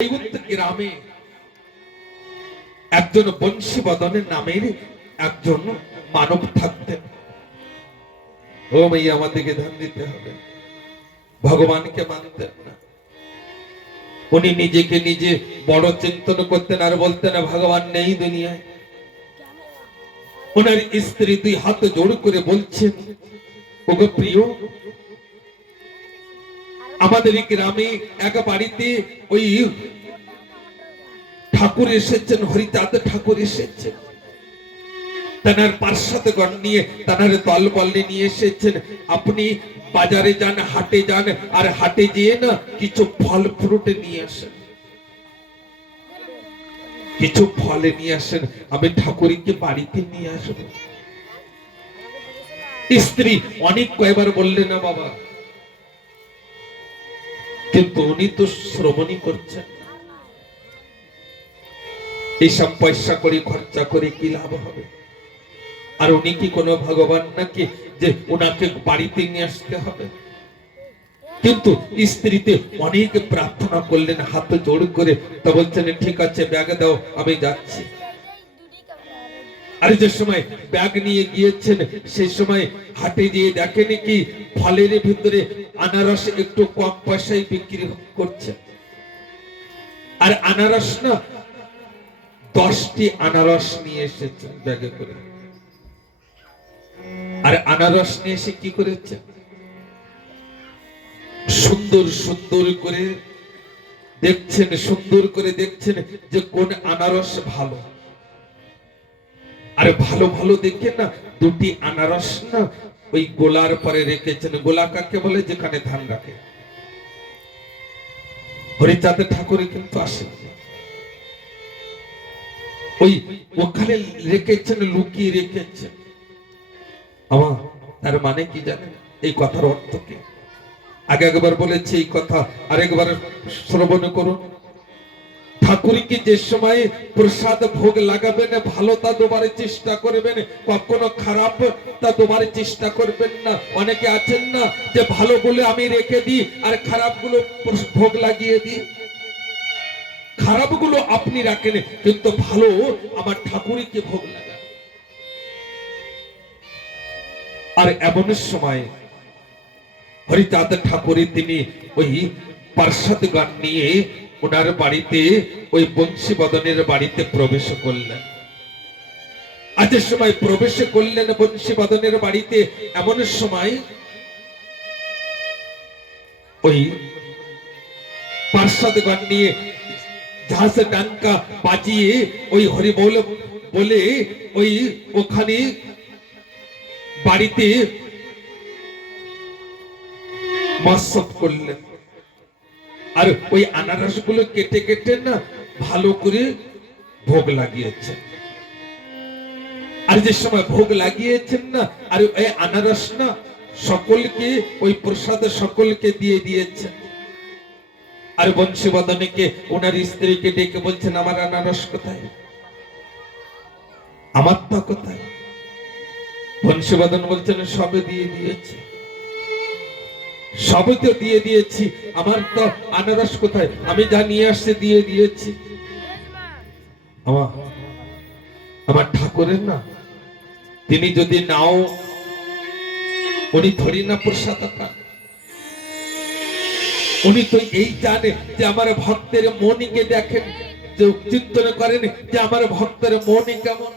গ্রামে একজন বংশীবদনের নামের একজন মানব থাকতেন। ও ভাইয়া, আমাদেরকে ধ্যান দিতে হবে। ভগবানকে মানতেন না। উনি নিজেকে নিজে বড় চিন্তন করতেন আর বলতেন ভগবান নেই দুনিয়ায়। ওনার স্ত্রী দুই হাত জোড় করে বলছেন, ওগো প্রিয়, আমাদের গ্রামে এক বাড়িতে ওই ঠাকুর এসেছেন, হরিচাঁদ ঠাকুর এসেছেন। তার পার্শ্বদগণ নিয়ে তার দলবলে নিয়ে এসেছেন। আপনি বাজারে যান, হাটে যান, আর হাটে গিয়ে না কিছু ফল ফ্রুট নিয়ে আসেন, কিছু ফলে নিয়ে আসেন, আমি ঠাকুরকে বাড়িতে নিয়ে আসবো। স্ত্রী অনেক কয়েকবার বললেন না বাবা, কিন্তু উনি তো শ্রবণই করছেন। এইসব পয়সা করে খরচা করে কি লাভ হবে? আর উনি কি কোনো ভগবান নাকি যে ওনাকে বাড়িতে নিয়ে আসতে হবে? কিন্তু স্ত্রীতে অনেক প্রার্থনা করলেন হাত জোড় করে। তা বলছেন ঠিক আছে, ব্যাগ দাও, আমি যাচ্ছি। আর যে সময় ব্যাগ নিয়ে গিয়েছেন, সেই সময় হাটে গিয়ে দেখেন কি ফলের ভিতরে আনারস একটু কম পয়সায় বিক্রি করছে। আর আনারস না 10টি আনারস নিয়ে এসেছেন ব্যাগে করে। আর আনারস নিয়ে এসে কি করেছে, সুন্দর সুন্দর করে দেখছেন, সুন্দর করে দেখছেন যে কোন আনারস ভালো। আর ভালো ভালো দেখে না দুটি আনারস না ওই গোলার পরে রেখেছেন। গোলা কাকে বলে? যেখানে ধান রাখে। হরিচাঁদ ঠাকুরে কিন্তু আসেন, ওই ওখানে রেখেছেন, লুকিয়ে রেখেছেন। আমার তার মানে কি জানেন? এই কথার অর্থ কি? আগে একবার বলেছি এই কথা, আরেকবার শ্রবণ করুন। ঠাকুরকে যে সময় প্রসাদ ভোগ লাগাবেন, ভালো তা দেবার চেষ্টা করবেন, কখনো খারাপ তা দেবার চেষ্টা করবেন না। অনেকে আছেন না যে ভালো বলে আমি রেখে দিই আর খারাপ গুলো ভোগ লাগিয়ে দিই। খারাপ গুলো আপনি রাখেন, কিন্তু ভালো আমার ঠাকুরকে ভোগ লাগান। আর এমন সময় হরিচাঁদ ঠাকুরে তিনি ওই পার্শ্বদগণ নিয়ে ওনার বাড়িতে, ওই বংশীবদনের বাড়িতে প্রবেশ করলেন। আজের সময় প্রবেশ করলেন বংশীবদনের বাড়িতে। এমন সময় ওই পার্শ্বদগণ নিয়ে ঝাঁস ডাঙ্কা বাজিয়ে ওই হরিবোল বলে ওই ওখানে বাড়িতে মৎসব করলেন। আর ওই আনারস গুলো কেটে কেটে না ভালো করে ভোগ লাগিয়েছেন। আর যে সময় ভোগ লাগিয়েছেন না, আর ওই আনারস না সকলকে ওই প্রসাদ সকলকে দিয়ে দিয়েছেন। আর বংশীবদনকে ওনার স্ত্রীকে ডেকে বলছেন, আমার আনারস কোথায়, আমার তা কোথায়? বংশীবদন বলছেন, সবে দিয়ে দিয়েছি, সবে তো দিয়ে দিয়েছি, আমার তো আনারস কোথায়? আমি যা নিয়ে আসছে দিয়ে দিয়েছি। আমার ঠাকুরের না, তিনি যদি নাও, উনি ধরি না প্রসাদ পান। উনি তো এই জানে যে আমার ভক্তের মনিকে দেখেন, যে চিন্তন করেন যে আমার ভক্তের মনি কেমন।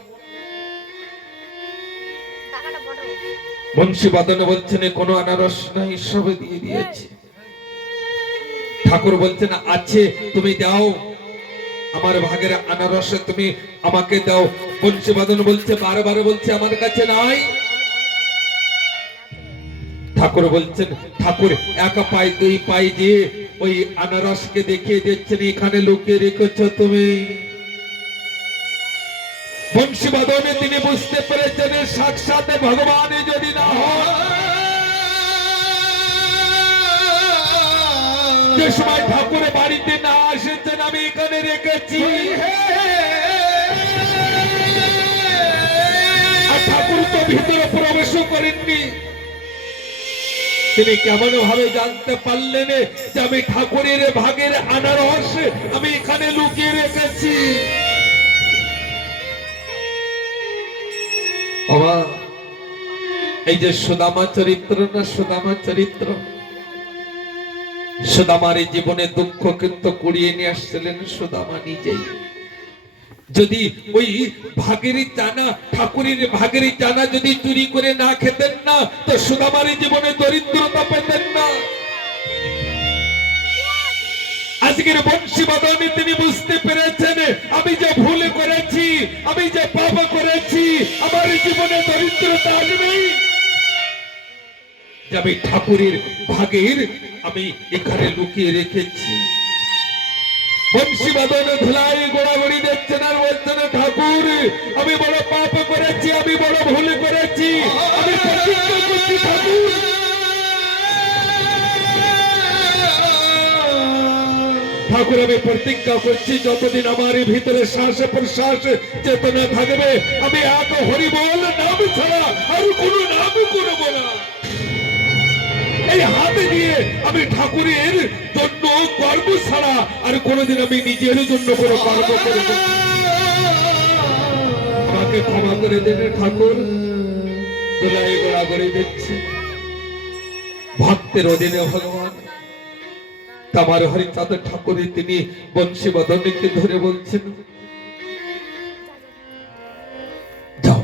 বংশীবদন বলছেন কোনো আনারস নাই, সবে দিয়ে দিয়েছি। ঠাকুর বলছেন আছে, তুমি দাও, আমার ভাগের আনারস তুমি আমাকে দাও। বংশীবদন বলছে, বারবার বলছে আমার কাছে নাই। ঠাকুর বলছেন, ঠাকুর এক পাই দুই পাই দিয়ে ওই আনারসকে দেখিয়ে দিচ্ছেন, এখানে লুকিয়ে রেখেছ তুমি। বংশীবদনে তিনি বুঝতে পেরেছেন সাক্ষাৎ ভগবান যদি না হয়, যে সময় ঠাকুর বাড়িতে না এসেছেন আমি এখানে রেখেছি। আর ঠাকুর তো ভিতরে প্রবেশ করেননি। তিনি কেমন ভাবে জানতে পারলেন যে আমি ঠাকুরের ভাগের আনারস আমি এখানে লুকিয়ে রেখেছি? বাবা, এই যে সুদামা চরিত্র না, সুদামা চরিত্র, সুদামার জীবনে দুঃখ কিন্তু কুড়িয়ে নিয়ে আসছিলেন সুদামা নিজেই। যদি ওই ভাগের জানা, ঠাকুরের ভাগের জানা যদি চুরি করে না খেতেন না, তো সুদামার জীবনে দরিদ্রতা পেতেন না। আজকের বংশী বাদনে তিনি বুঝতে পেরেছেন, আমি যে ভুল করেছি, আমি যে পাপ করেছি, আমার জীবনে দরিদ্রতা আসবেই। যে আমি ঠাকুরের ভাগের আমি এখানে লুকিয়ে রেখেছি। বংশী বাদনে ধুলাই গোড়াগড়ি দেখছেন আর বলছেন, ঠাকুর আমি বড় পাপ করেছি, আমি বড় ভুল করেছি, আমি প্রতিজ্ঞা করছি ঠাকুর, ঠাকুর আমি প্রতিজ্ঞা করছি যতদিন আমার ভিতরে শ্বাস প্রশ্বাস চেতনা থাকবে আমি এক হরিবল নাম ছাড়া আর কোন নাম করব না। এই হাতে দিয়ে আমি ঠাকুরের জন্য কর্ম ছাড়া আর কোনদিন আমি নিজের জন্য কোনো কর্ম করব না। আমাকে ক্ষমা করে দেন ঠাকুর। দোলাই গোড়া করে দিচ্ছে ভক্তের অধীনে ভগবান। আমার হরিচাঁদ ঠাকুরের তিনি বংশী বদনকে ধরে বলছেন, যাও,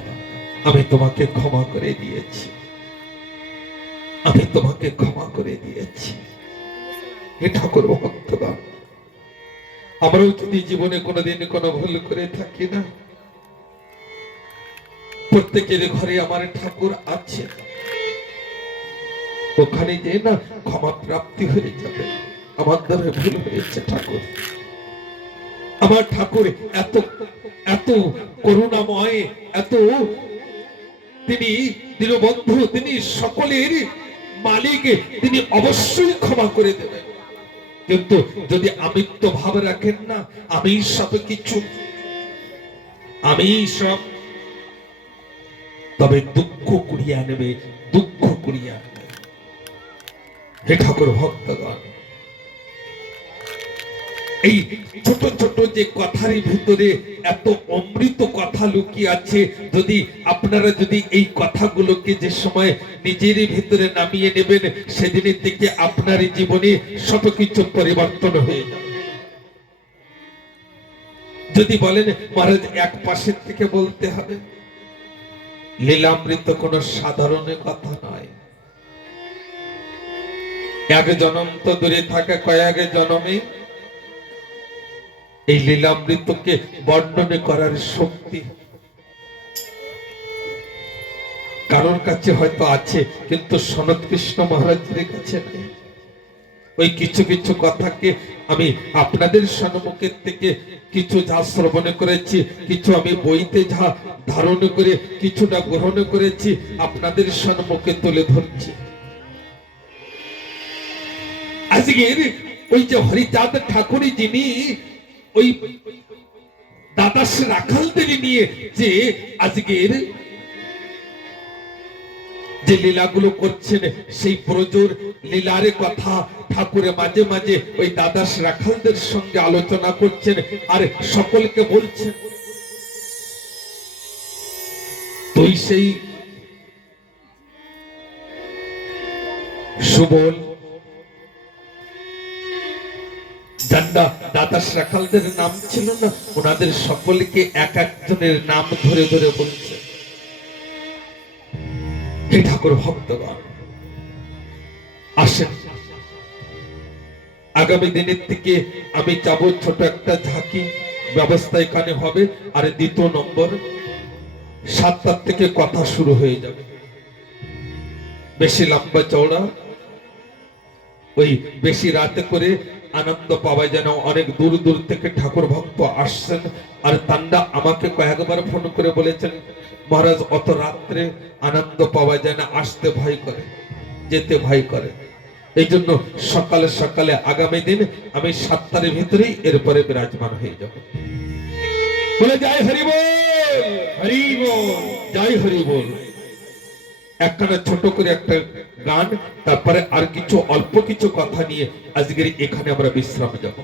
আমি তোমাকে ক্ষমা করে দিয়েছি, আমি তোমাকে ক্ষমা করে দিয়েছি। হে ঠাকুর ভক্তগণ, আমরাও যদি জীবনে কোনোদিন কোনো ভুল করে থাকি না, প্রত্যেকের ঘরে আমার ঠাকুর আছে, ওখানে যে না ক্ষমা প্রাপ্তি হয়ে যাবে। আমার দ্বারা ভুল হয়েছে ঠাকুর, আমার ঠাকুর এত এত করুণাময়, এত তিনি দীনবন্ধু, তিনি সকলের মালিক, তিনি অবশ্যই ক্ষমা করে দেবেন। কিন্তু যদি আমিত্ব ভাব রাখেন না, আমি সব কিছু, আমি সব, তবে দুঃখ কুড়িয়ে আনবে, দুঃখ কুড়িয়ে আনবে। হে ঠাকুর ভক্তগণ, এই ছোট ছোট যে কথার ভিতরে এত অমৃত কথা লুকিয়ে আছে, যদি আপনারা যদি এই কথাগুলোকে যে সময় নিজের ভিতরে নামিয়ে নেবেন, সেদিনের থেকে আপনার জীবনে সব কিছু পরিবর্তন হয়ে যাবে। যদি বলেন মহারাজ এক পাশের থেকে বলতে হবে, লীলামৃত কোনো সাধারণ কথা নয়। এক জন্ম তো দূরে থাকে, কয়েক জন্মে এই লীলামৃতকে বর্ণনা করার শক্তি কারোর কাছে হয়তো আছে, কিন্তু সনত কৃষ্ণ মহারাজের কাছে নেই। ওই কিছু কিছু কথাকে আমি আপনাদের সম্মুখের থেকে কিছু যা শ্রবণ করেছি, কিছু আমি বইতে যা ধারণ করে কিছুটা গ্রহণ করেছি, আপনাদের সম্মুখে তুলে ধরছি। আজকের ওই যে হরিচাঁদ ঠাকুর, যিনি ওই দাদাস রাখালদের নিয়ে যে আজকের যে লীলাগুলো করছেন, সেই প্রজোর লীলার কথা ঠাকুরে মাঝে মাঝে ওই দাদাস রাখালদের সঙ্গে আলোচনা করছেন আর সকলকে বলছেন। তুই সেই সুবল জান্ডা দাদাস রাখালদের নাম ছিল না, ওনাদের সকলকে এক একজনের নাম ধরে ধরে বলছে। হে ঠাকুর ভক্তগণ, আসেন, আগামী দিনের থেকে আমি যাব ছোট একটা ঝাঁকি ব্যবস্থা এখানে হবে। আর দ্বিতীয় নম্বর, 7টার থেকে কথা শুরু হয়ে যাবে, বেশি লম্বা চওড়া, ওই বেশি রাতে করে আনন্দ পাওয়া যেন। অনেক দূর দূর থেকে ঠাকুর ভক্ত আসছেন, আর তান্ডা আমাকে কয়েকবার ফোন করে বলেছেন, মহারাজ অত রাত্রে আনন্দ পাওয়া যায় না, আসতে ভয় করে, যেতে ভয় করে। এই জন্য সকালে সকালে আগামী দিন আমি 7টার ভিতরেই এরপরে বিরাজমান হয়ে যাব। বলে জয় হরি বল, হরি বল, জয় হরি বল। একখানা ছোট করে একটা গান, তারপরে আর কিছু অল্প কিছু কথা নিয়ে আজকের এখানে আমরা বিশ্রাম যাব।